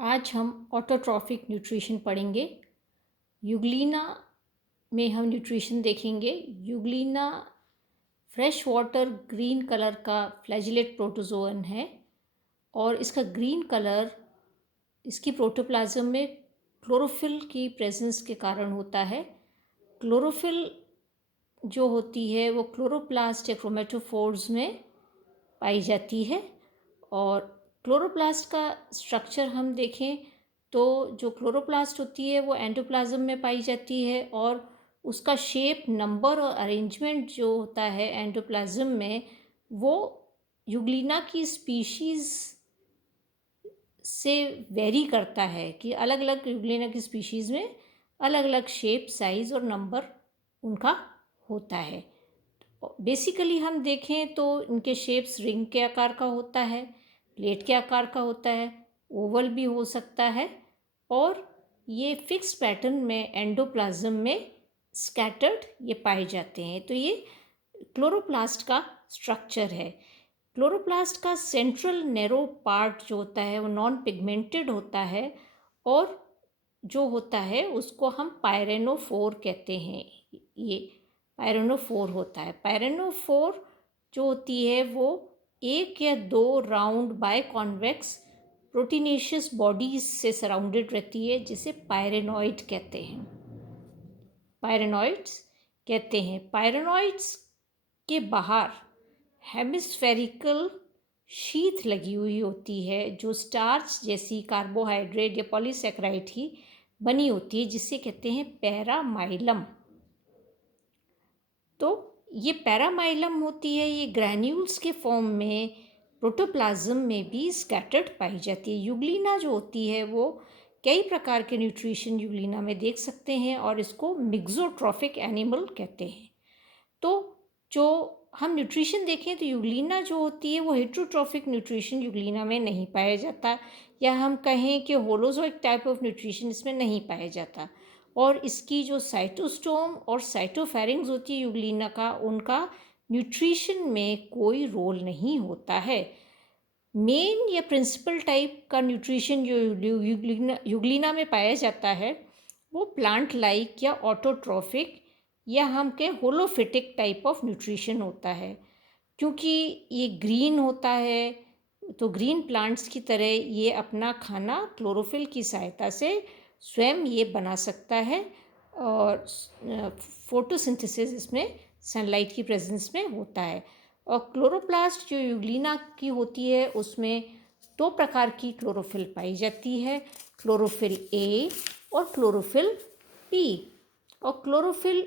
आज हम autotrophic nutrition पढ़ेंगे। यूग्लिना में हम न्यूट्रिशन देखेंगे। Euglena fresh water green colour का फ्लैजिलेट प्रोटोजोअन है और इसका ग्रीन कलर इसकी प्रोटोप्लाज्म में क्लोरोफिल की प्रेजेंस के कारण होता है। क्लोरोफिल जो होती है वो क्लोरोप्लास्ट या क्रोमेटोफोर्स में पाई जाती है। और क्लोरोप्लास्ट का स्ट्रक्चर हम देखें तो जो क्लोरोप्लास्ट होती है वो एंडोप्लाज्म में पाई जाती है और उसका शेप, नंबर और अरेंजमेंट जो होता है एंडोप्लाज्म में वो यूग्लिना की स्पीशीज़ से वेरी करता है कि अलग अलग यूग्लिना की स्पीशीज़ में अलग अलग शेप, साइज़ और नंबर उनका होता है। बेसिकली हम देखें तो इनके शेप्स रिंग के आकार का होता है, प्लेट के आकार का होता है, ओवल भी हो सकता है और ये फिक्स पैटर्न में एंडोप्लाज्म में स्कैटर्ड ये पाए जाते हैं। तो ये क्लोरोप्लास्ट का स्ट्रक्चर है। क्लोरोप्लास्ट का सेंट्रल नैरो पार्ट जो होता है वो नॉन पिगमेंटेड होता है और जो होता है उसको हम पायरेनोफोर कहते हैं। ये पायरेनोफोर होता है। पायरेनोफोर जो होती है वो एक या दो round by convex proteinaceous bodies से सराउंडेड रहती है जिसे पायरेनॉइड कहते हैं। पायरेनॉइड्स कहते हैं। पायरेनॉइड्स के बाहर हेमिस्फेरिकल शीथ लगी हुई होती है जो स्टार्च जैसी कार्बोहाइड्रेट या पॉलीसेकेराइड की बनी होती है जिसे कहते हैं पैरामाइलम। तो ये पैरामाइलम होती है, ये ग्रैन्यूल्स के फॉर्म में प्रोटोप्लाज्म में भी स्कैटर्ड पाई जाती है। यूग्लिना जो होती है वो कई प्रकार के न्यूट्रिशन यूग्लिना में देख सकते हैं और इसको मिक्सोट्रॉफिक एनिमल कहते हैं। तो जो हम न्यूट्रिशन देखें तो यूग्लिना जो होती है वो हेट्रोट्रॉफिक न्यूट्रिशन यूग्लिना में नहीं पाया जाता, या हम कहें कि होलोजोइक टाइप ऑफ न्यूट्रिशन इसमें नहीं पाया जाता। और इसकी जो साइटोस्टोम और साइटोफेरिंग्स होती है यूग्लिना का, उनका न्यूट्रिशन में कोई रोल नहीं होता है। मेन या प्रिंसिपल टाइप का न्यूट्रिशन जो यूग्लिना में पाया जाता है वो प्लांट लाइक या ऑटोट्रॉफिक या हम कहें होलोफिटिक टाइप ऑफ न्यूट्रिशन होता है। क्योंकि ये ग्रीन होता है तो ग्रीन प्लांट्स की तरह ये अपना खाना क्लोरोफिल की सहायता से स्वयं ये बना सकता है और फोटोसिंथेसिस इसमें सनलाइट की प्रेजेंस में होता है। और क्लोरोप्लास्ट जो यूग्लिना की होती है उसमें दो प्रकार की क्लोरोफिल पाई जाती है, क्लोरोफिल ए और क्लोरोफिल बी। और क्लोरोफिल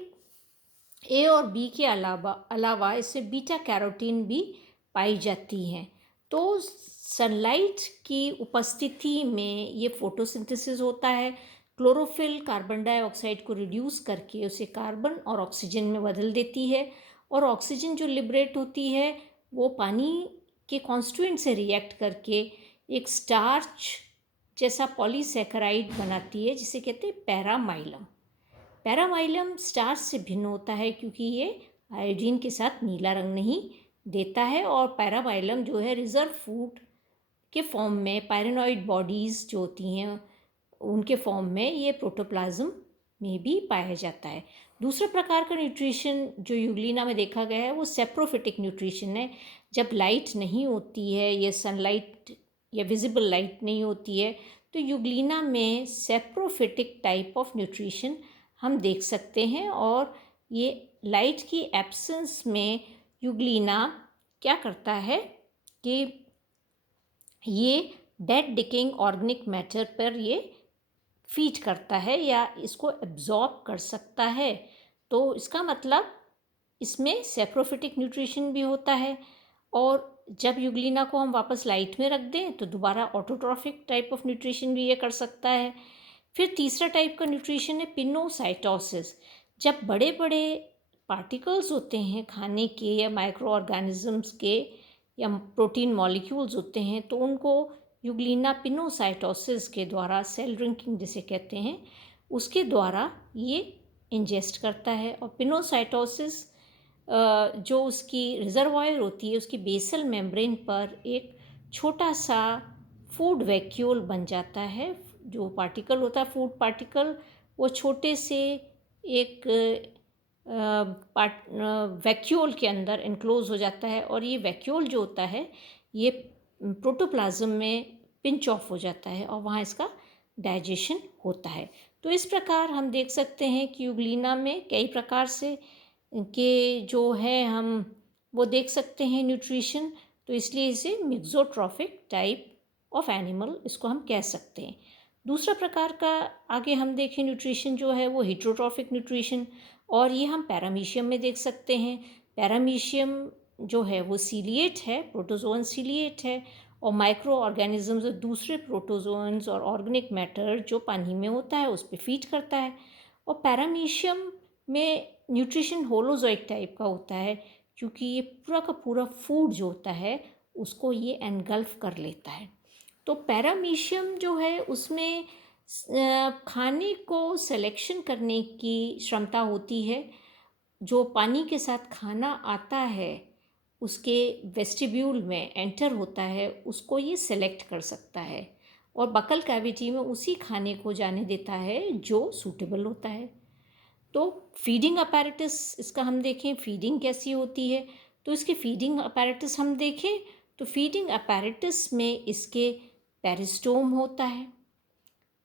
ए और बी के अलावा इससे बीटा कैरोटीन भी पाई जाती हैं। तो सनलाइट की उपस्थिति में ये फोटोसिंथेसिस होता है। क्लोरोफिल कार्बन डाइऑक्साइड को रिड्यूस करके उसे कार्बन और ऑक्सीजन में बदल देती है और ऑक्सीजन जो लिबरेट होती है वो पानी के कॉन्स्टिट्यूएंट से रिएक्ट करके एक स्टार्च जैसा पॉलीसेकेराइड बनाती है जिसे कहते हैं पैरामाइलम। पैरामाइलम स्टार्च से भिन्न होता है क्योंकि ये आयोडीन के साथ नीला रंग नहीं देता है और पैरामाइलम जो है रिजर्व फूड के फॉर्म में पायरेनॉइड बॉडीज़ जो होती हैं उनके फॉर्म में ये प्रोटोप्लाज्म में भी पाया जाता है। दूसरा प्रकार का न्यूट्रिशन जो यूग्लिना में देखा गया है वो सेप्रोफिटिक न्यूट्रिशन है। जब लाइट नहीं होती है या सनलाइट या विजिबल लाइट नहीं होती है तो यूग्लिना में सेप्रोफिटिक टाइप ऑफ न्यूट्रिशन हम देख सकते हैं। और ये लाइट की एब्सेंस में यूग्लिना क्या करता है कि ये डेड डिकेइंग ऑर्गेनिक मैटर पर ये फीड करता है या इसको एब्जॉर्ब कर सकता है। तो इसका मतलब इसमें सेप्रोफिटिक न्यूट्रिशन भी होता है। और जब यूग्लिना को हम वापस लाइट में रख दें तो दोबारा ऑटोट्रॉफिक टाइप ऑफ न्यूट्रिशन भी ये कर सकता है। फिर तीसरा टाइप का न्यूट्रिशन है पिनोसाइटोसिस। जब बड़े बड़े पार्टिकल्स होते हैं खाने के या माइक्रो ऑर्गेनिजम्स के या प्रोटीन मॉलिक्यूल्स होते हैं तो उनको यूग्लिना पिनोसाइटोसिस के द्वारा, सेल ड्रिंकिंग जिसे कहते हैं, उसके द्वारा ये इंजेस्ट करता है। और पिनोसाइटोसिस जो उसकी रिजर्वायर होती है उसकी बेसल मेम्ब्रेन पर एक छोटा सा फूड वैक्यूल बन जाता है। जो पार्टिकल होता है फूड पार्टिकल, वो छोटे से एक वैक्यूल के अंदर इनक्लोज हो जाता है, और ये वैक्यूल जो होता है ये प्रोटोप्लाज्म में पिंच ऑफ हो जाता है और वहाँ इसका डाइजेशन होता है। तो इस प्रकार हम देख सकते हैं कि यूग्लिना में कई प्रकार से के जो है हम वो देख सकते हैं न्यूट्रिशन, तो इसलिए इसे मिक्सोट्रॉफिक टाइप ऑफ एनिमल इसको हम कह सकते हैं। दूसरा प्रकार का आगे हम देखें न्यूट्रिशन जो है वो हेट्रोट्रॉफिक न्यूट्रिशन, और ये हम पैरामीशियम में देख सकते हैं। पैरामीशियम जो है वो सीलिएट है, प्रोटोजोअन सीलिएट है, और माइक्रो ऑर्गेनिजम्स और दूसरे प्रोटोजोन्स और ऑर्गेनिक मैटर जो पानी में होता है उस पर फीड करता है। और पैरामीशियम में न्यूट्रिशन होलोजोइक टाइप का होता है, क्योंकि ये पूरा का पूरा फूड जो होता है उसको ये एनगल्फ कर लेता है। तो पैरामीशियम जो है उसमें खाने को सिलेक्शन करने की क्षमता होती है। जो पानी के साथ खाना आता है उसके वेस्टिब्यूल में एंटर होता है, उसको ये सेलेक्ट कर सकता है और बकल कैविटी में उसी खाने को जाने देता है जो सूटेबल होता है। तो फीडिंग अपैरेटस इसका हम देखें, फीडिंग कैसी होती है, तो इसके फीडिंग अपैरेटस हम देखें तो फीडिंग अपैरेटस में इसके पेरिस्टोम होता है,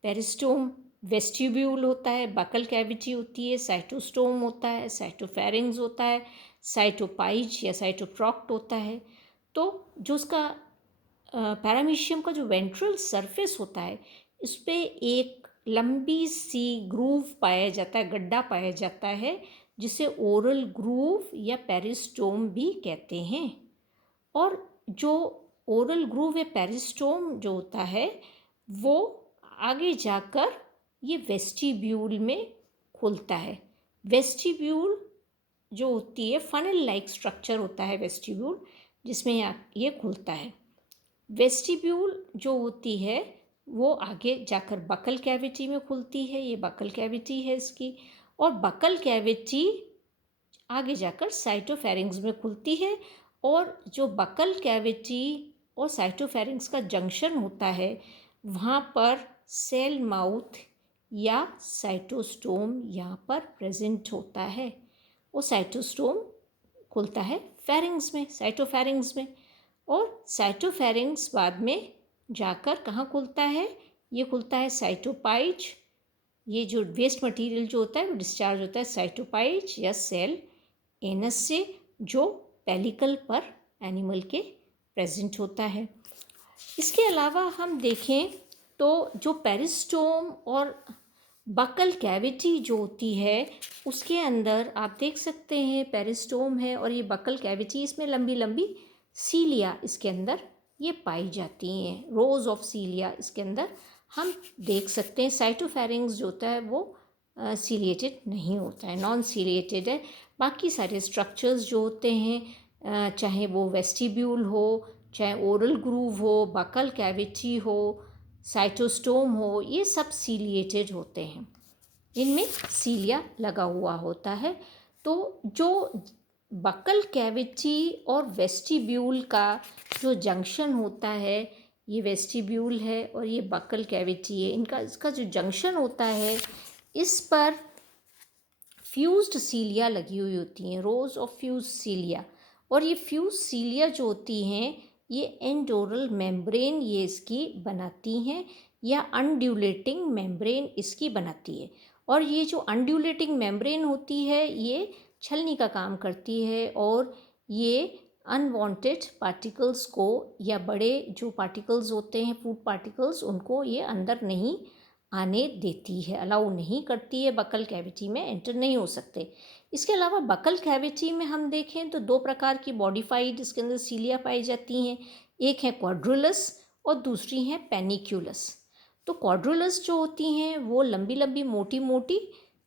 पेरिस्टोम वेस्टिब्यूल होता है, बकल कैविटी होती है, साइटोस्टोम होता है, साइटोफेरिंग्स होता है, साइटोपाइज या साइटोट्रॉक्ट होता है। तो जो उसका पैरामीशियम का जो वेंट्रल सरफेस होता है इस पर एक लंबी सी ग्रूव पाया जाता है, गड्ढा पाया जाता है, जिसे ओरल ग्रूव या पेरिस्टोम भी कहते हैं। और जो ओरल ग्रूव या पेरिस्टोम जो होता है वो आगे जाकर ये वेस्टिब्यूल में खुलता है। वेस्टिब्यूल जो होती है फनल लाइक स्ट्रक्चर होता है वेस्टिब्यूल, जिसमें ये खुलता है। वेस्टिब्यूल जो होती है वो आगे जाकर बकल कैविटी में खुलती है, ये बकल कैविटी है इसकी, और बकल कैविटी आगे जाकर साइटोफेरिंग्स में खुलती है। और जो बकल कैविटी और साइटोफेरिंग्स का जंक्शन होता है वहाँ पर सेल माउथ या साइटोस्टोम यहाँ पर प्रेजेंट होता है। वो साइटोस्टोम खुलता है फेरिंग्स में, साइटोफेरिंग्स में, और साइटोफेरिंग्स बाद में जाकर कहाँ खुलता है, ये खुलता है साइटोपाइज। ये जो वेस्ट मटेरियल जो होता है वो डिस्चार्ज होता है साइटोपाइज या सेल एनस से, जो पेलिकल पर एनिमल के प्रेजेंट होता है। इसके अलावा हम देखें तो जो पेरिस्टोम और बकल कैविटी जो होती है उसके अंदर आप देख सकते हैं पेरिस्टोम है और ये बकल कैविटी, इसमें लंबी लंबी सीलिया इसके अंदर ये पाई जाती हैं, रोज ऑफ सीलिया इसके अंदर हम देख सकते हैं। साइटोफेरिंग्स जो होता है वो सीलिएटेड नहीं होता है, नॉन सीलिएटेड है। बाकी सारे स्ट्रक्चर्स जो होते हैं चाहे वो वेस्टिब्यूल हो, चाहे ओरल ग्रूव हो, बकल कैविटी हो, साइटोस्टोम हो, ये सब सीलिएटेड होते हैं, इनमें सीलिया लगा हुआ होता है। तो जो बकल कैविटी और वेस्टिब्यूल का जो जंक्शन होता है, ये वेस्टिब्यूल है और ये बकल कैविटी है, इसका जो जंक्शन होता है इस पर फ्यूज्ड सीलिया लगी हुई होती हैं, रोज ऑफ फ्यूज सीलिया। और ये फ्यूज सीलिया जो होती हैं ये एंडोरल मेम्ब्रेन ये इसकी बनाती हैं, या अनड्यूलेटिंग मेम्ब्रेन इसकी बनाती है। और ये जो अनड्यूलेटिंग मेम्ब्रेन होती है ये छलनी का काम करती है, और ये अनवांटेड पार्टिकल्स को या बड़े जो पार्टिकल्स होते हैं फूड पार्टिकल्स उनको ये अंदर नहीं आने देती है, अलाउ नहीं करती है, बकल कैविटी में एंटर नहीं हो सकते। इसके अलावा बकल कैविटी में हम देखें तो दो प्रकार की मॉडिफाइड इसके अंदर सीलिया पाई जाती हैं, एक है क्वाड्रुलस और दूसरी है पेनिक्यूलस। तो क्वाड्रुलस जो होती हैं वो लंबी लंबी मोटी मोटी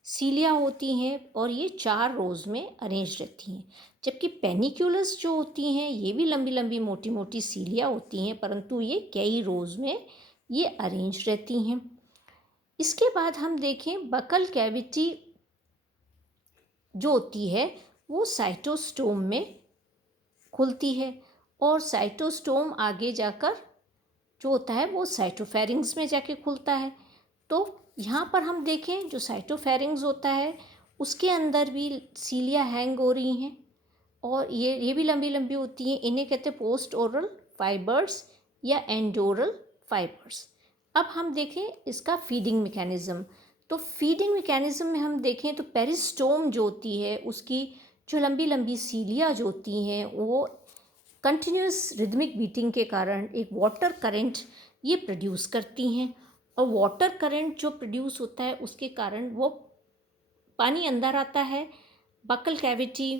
सीलिया होती हैं और ये 4 रोज में अरेंज रहती हैं, जबकि पेनिक्यूलस जो होती हैं ये भी लंबी लंबी मोटी मोटी सीलिया होती हैं, परंतु ये कई रोज में ये अरेंज रहती हैं। इसके बाद हम देखें बकल कैविटी जो होती है वो साइटोस्टोम में खुलती है, और साइटोस्टोम आगे जाकर जो होता है वो साइटोफेरिंग्स में जाके खुलता है। तो यहाँ पर हम देखें जो साइटोफेरिंग्स होता है उसके अंदर भी सीलिया हैंग हो रही हैं और ये भी लंबी लंबी होती हैं। इन्हें कहते हैं पोस्ट ओरल फाइबर्स या एंडोरल फाइबर्स। अब हम देखें इसका फीडिंग मैकेनिज़्म। तो फीडिंग मैकेनिज़्म में हम देखें तो पेरिस्टोम जो होती है उसकी जो लंबी लंबी सीलिया जो होती हैं वो कंटिन्यूस रिदमिक बीटिंग के कारण एक वाटर करंट ये प्रोड्यूस करती हैं और वाटर करंट जो प्रोड्यूस होता है उसके कारण वो पानी अंदर आता है, बकल कैविटी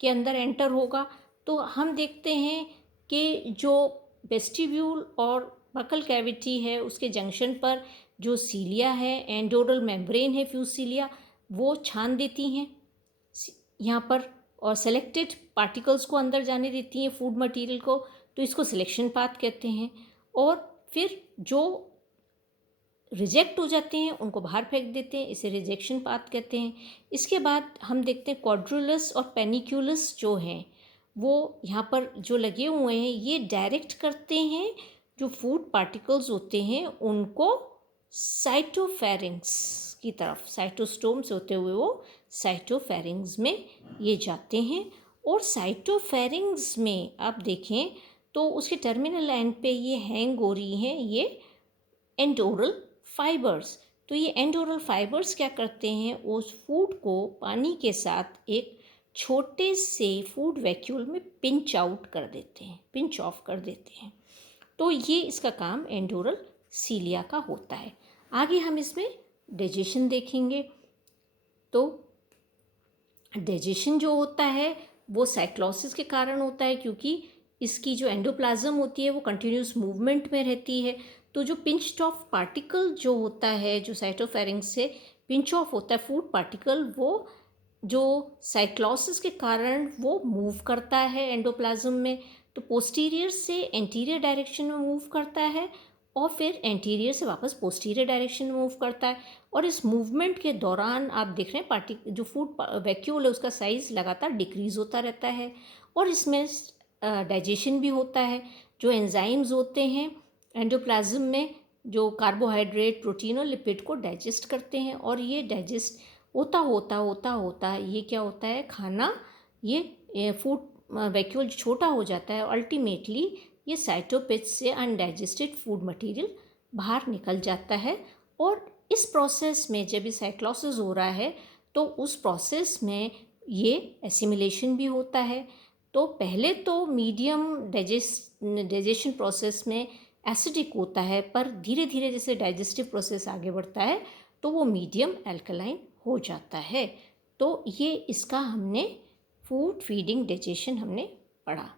के अंदर एंटर होगा। तो हम देखते हैं कि जो वेस्टिब्यूल और बकल कैविटी है उसके जंक्शन पर जो सीलिया है, एंडोरल मेम्ब्रेन है, फ्यूज सीलिया, वो छान देती हैं यहाँ पर और सेलेक्टेड पार्टिकल्स को अंदर जाने देती हैं फूड मटेरियल को। तो इसको सिलेक्शन पाथ कहते हैं। और फिर जो रिजेक्ट हो जाते हैं उनको बाहर फेंक देते हैं, इसे रिजेक्शन पाथ कहते हैं। इसके बाद हम देखते हैं क्वाड्रुलस और पेनिक्यूलस जो हैं वो यहाँ पर जो लगे हुए हैं ये डायरेक्ट करते हैं जो फूड पार्टिकल्स होते हैं उनको साइटोफेरिंग्स की तरफ, साइटोस्टोम से होते हुए वो साइटोफेरिंग्स में ये जाते हैं। और साइटोफेरिंग्स में आप देखें तो उसके टर्मिनल एंड पे ये हैंग हो रही हैं ये एंडोरल फाइबर्स। तो ये एंडोरल फाइबर्स क्या करते हैं, उस फूड को पानी के साथ एक छोटे से फूड वैक्यूल में पिंच आउट कर देते हैं, पिंच ऑफ कर देते हैं। तो ये इसका काम एंडोरल सीलिया का होता है। आगे हम इसमें डाइजेशन देखेंगे। तो डाइजेशन जो होता है वो साइक्लोसिस के कारण होता है क्योंकि इसकी जो एंडोप्लाज्म होती है वो कंटिन्यूस मूवमेंट में रहती है। तो जो पिंच्ड ऑफ पार्टिकल जो होता है, जो साइटोफेरिंग्स से पिंच ऑफ होता है फूड पार्टिकल, वो जो साइक्लोसिस के कारण वो मूव करता है एंडोप्लाज्म में। तो पोस्टीरियर से एंटीरियर डायरेक्शन में मूव करता है और फिर एंटीरियर से वापस पोस्टीरियर डायरेक्शन में मूव करता है। और इस मूवमेंट के दौरान आप देख रहे हैं जो फूड वैक्यूल है उसका साइज़ लगातार डिक्रीज़ होता रहता है और इसमें डाइजेशन भी होता है। जो एंजाइम्स होते हैं एंडोप्लाज्म में जो कार्बोहाइड्रेट, प्रोटीन और लिपिड को डाइजेस्ट करते हैं और ये डाइजेस्ट होता ये क्या होता है, खाना ये फूड वैक्यूल छोटा हो जाता है और अल्टीमेटली ये साइटोपिट्स से अनडाइजेस्टेड फूड मटेरियल बाहर निकल जाता है। और इस प्रोसेस में जब ये साइक्लोसिस हो रहा है तो उस प्रोसेस में ये एसिमिलेशन भी होता है। तो पहले तो मीडियम डाइजेशन प्रोसेस में एसिडिक होता है, पर धीरे धीरे जैसे डाइजेस्टिव प्रोसेस आगे बढ़ता है तो वो मीडियम एल्कलाइन हो जाता है। तो ये इसका हमने फूड फीडिंग डाइजेशन हमने पढ़ा।